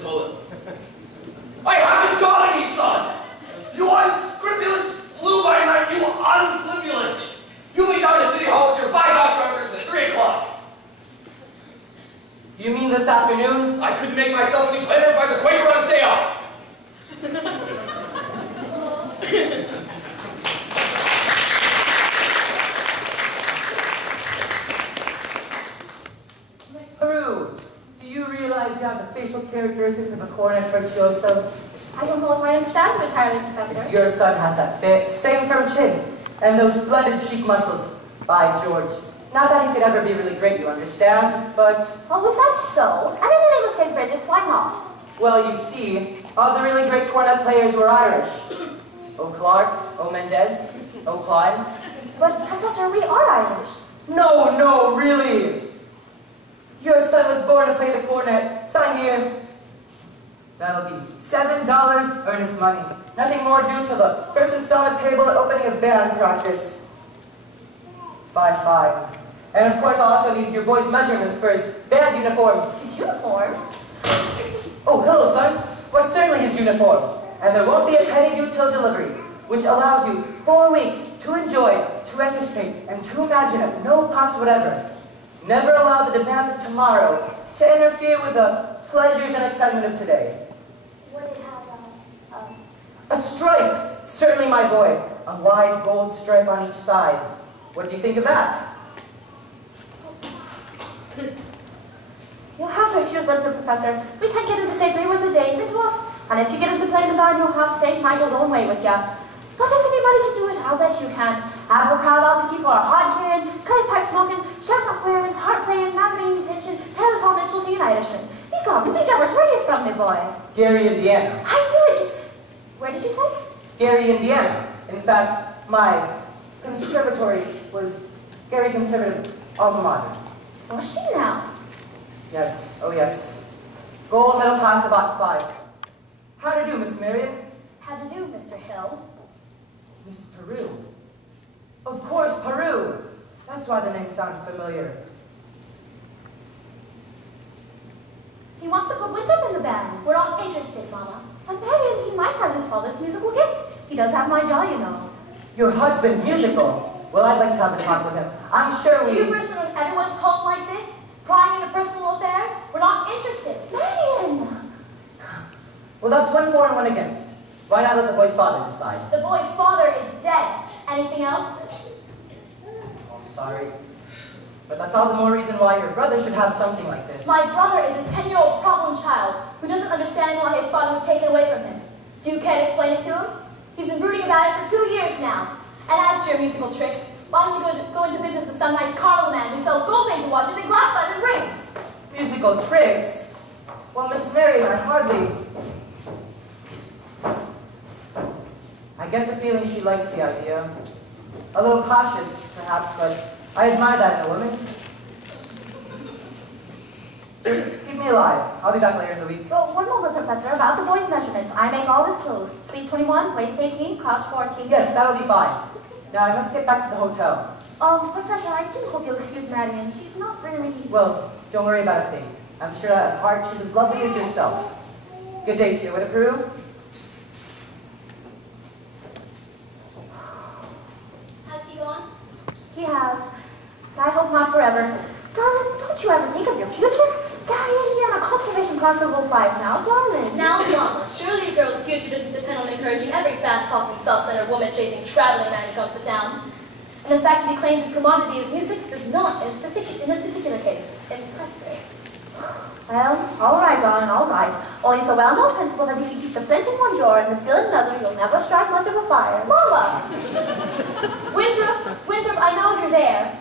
swollen. I haven't got any, son! You unscrupulous flew-by-night, you unflibulous! You'll be down to City Hall with your by-gosh records at 3 o'clock. You mean this afternoon? I couldn't make myself any plainer if I was a Quaker on his day off. Miss Peru, do you realize you have the facial characteristics of a cornet virtuoso? I don't know if I understand you entirely, Professor. Your son has that same firm chin and those splendid cheek muscles. By George. Not that he could ever be really great, you understand, but... Oh, was that so? And in the name of St. Bridget's, why not? Well, you see, all the really great cornet players were Irish. O. Clark, O. Mendez, O. Klein. But, Professor, we are Irish. No, no, really. Your son was born to play the cornet. Sign here. That'll be $7 earnest money. Nothing more due till the first installment payable at opening of band practice. 5-5. And of course, I also need your boy's measurements for his band uniform. His uniform? Oh, hello, son. Well, certainly his uniform. And there won't be a penny due till delivery, which allows you 4 weeks to enjoy, to anticipate, and to imagine at no cost whatever. Never allow the demands of tomorrow to interfere with the pleasures and excitement of today. Would it have a stripe? Certainly, my boy. A wide gold stripe on each side. What do you think of that? You'll have to excuse us, Professor. We can't get him to say 3 words a day, even to us. And if you get him to play in the band, you'll have St. Michael's own way with you. But if anybody can do it, I'll bet you can. Have a crowd all picky for a hod carrying, clay pipe smoking, shamrock wearing, harp playing, macaroni pinching, terrace hall minstrel singing Irishman. Be gone, with these hours, where are you from, my boy? Gary, Indiana. I knew it! Where did you say? Gary, Indiana. In fact, my conservatory was Gary Conservative Alma Mater. Was she now? Yes, oh yes. Gold medal class about 5. How to do, Miss Marion? How to do, Mr. Hill? Miss Peru. Of course, Peru. That's why the name sounded familiar. He wants to put Winthrop in the band. We're not interested, Mama. And Marion, he might have his father's musical gift. He does have my jaw, you know. Your husband, musical? Well, I'd like to have a talk with him. I'm sure we... Do you person in everyone's home like this? Prying into personal affairs? We're not interested. Marion! Well, that's 1 for and 1 against. Why not let the boy's father decide? The boy's father is dead. Anything else? Oh, I'm sorry. But that's all the more reason why your brother should have something like this. My brother is a 10-year-old problem child who doesn't understand why his father was taken away from him. Do you care to explain it to him? He's been brooding about it for 2 years now. And as to your musical tricks, why don't you go into business with some nice carnival man who sells gold-painted watches and glass diamond rings? Musical tricks? Well, Miss Marion, I hardly... I get the feeling she likes the idea. A little cautious, perhaps, but I admire that in a woman. Just keep me alive. I'll be back later in the week. Oh, one moment, Professor. About the boy's measurements. I make all his clothes. Sleeve 21, waist 18, crouch 14. Yes, that'll be fine. Now, I must get back to the hotel. Oh, Professor, I do hope you'll excuse Marion. She's not really... Well, don't worry about a thing. I'm sure that at heart she's as lovely as yourself. Good day to you, would it, Peru? Has he gone? He has. I hope not forever. Darling, don't you ever think of your future? Gary, Indiana, conservation class level 5 now, darling. Now, Mama, surely a girl's future doesn't depend on encouraging every fast-talking, self-centered woman-chasing traveling man who comes to town. And the fact that he claims his commodity is music is not, in this particular case, impressive. Well, all right, darling, all right. Only it's a well-known principle that if you keep the flint in one drawer and the steel in another, you'll never strike much of a fire. Mama! Winthrop, I know you're there.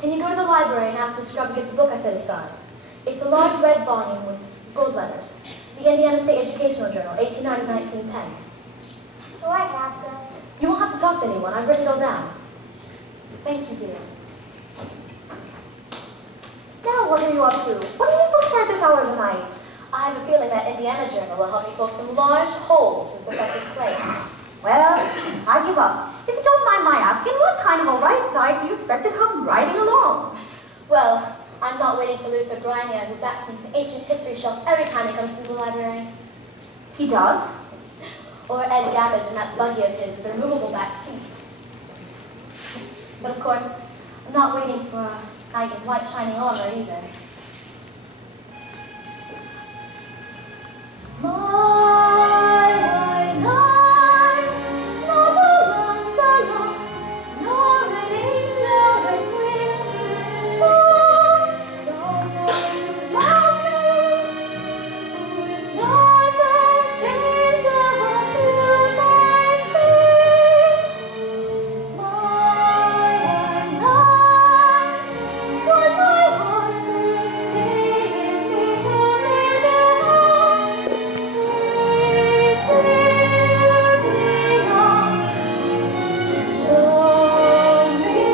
Can you go to the library and ask Miss Scrub to get the book I set aside? It's a large red volume with gold letters. The Indiana State Educational Journal, 1890-1910. Do I have to? You won't have to talk to anyone. I've written it all down. Thank you, dear. Now, what are you up to? What do you books for at this hour of the night? I have a feeling that Indiana Journal will help me poke some large holes in the professor's claims. Well, I give up. If you don't mind my asking, what kind of a right night do you expect to come riding along? Well, I'm not waiting for Luther Grania, who backs me from ancient history shelf every time he comes through the library. He does? Or Ed Gabbage in that buggy of his with the removable back seat. But of course, I'm not waiting for a guy in white shining armor either. My white knight, not a Lancelot, nor an angel with wings, just someone who loved me, who is not ashamed of what you guys think. My white knight, what my heart could say if we were in a please living us, show me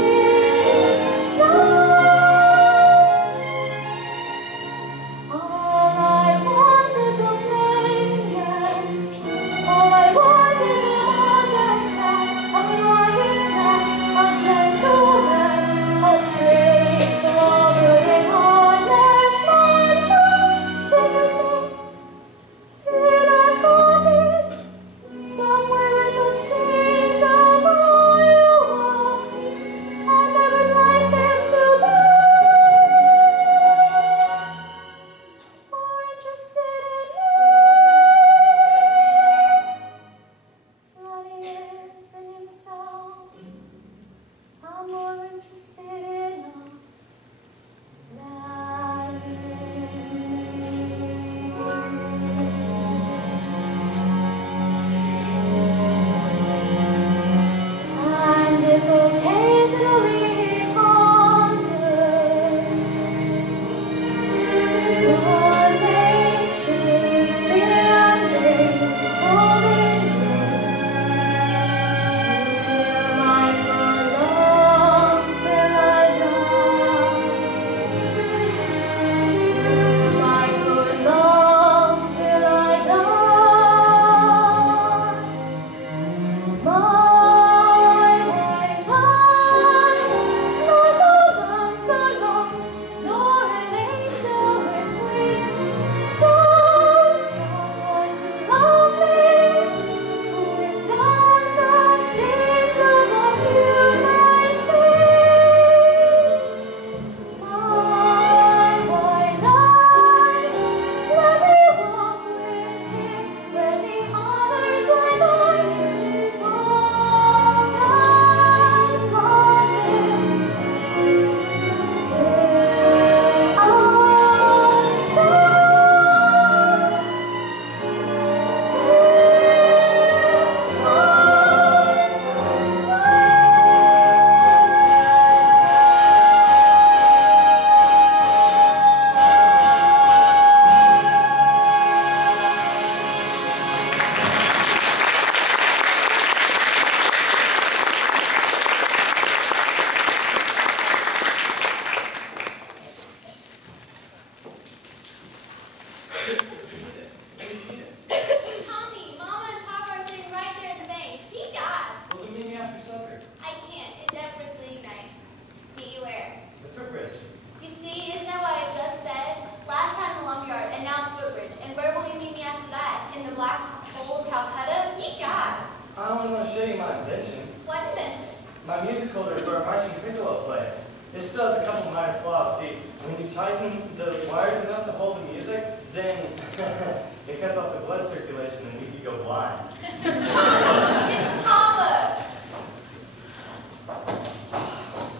love. All I want is a plain man. All I want is a modest man, a quiet man, a gentleman, a straight forward and honest man to sit with me in a cottage somewhere in the state of Iowa, and I would like him to be more interested in me than he is in himself. I'm more interested in us than in me. And if occasionally he pondered what makes Shakespeare and Beethoven great, you might belong till I die. You might belong till I die. My white knight, not a Lancelot, nor an angel with wings, just someone to love me, who is not ashamed of a few nice things. My white knight, let me walk with him where the others were going. Walk and love him till I die. Tommy, Mama and Papa are sitting right there in the bank. He got. Well, then meet me after supper. I can't. It's Edward's leave night. Meet you where? The footbridge. You see, isn't that what I just said? Last time the lumberyard, and now the footbridge. And where will you meet me after that? In the black hole of Calcutta? He got. I only want to show you my invention. What invention? My music holder for a marching piccolo player. It still has a couple minor flaws. See, when you tighten the wires enough to hold the music, then it cuts off the blood circulation and we could go blind. It's Papa.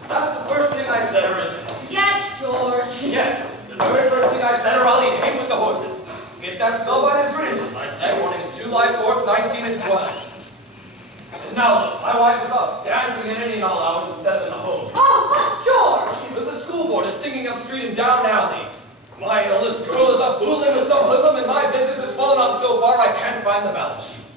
Is that the first thing I said, or is it? Yes, George. Yes, the very first thing I said, or I'll hang with the horses. Get that spellbinder's ridge, as I said, wanting 2 July 4th, 1912. And now look, my wife is up, dancing in Indian all hours instead of in the home. Oh, George! But the school board is singing up street and down alley. My eldest girl is up fooling with some hoodlum, and my business has fallen off so far I can't find the balance sheet.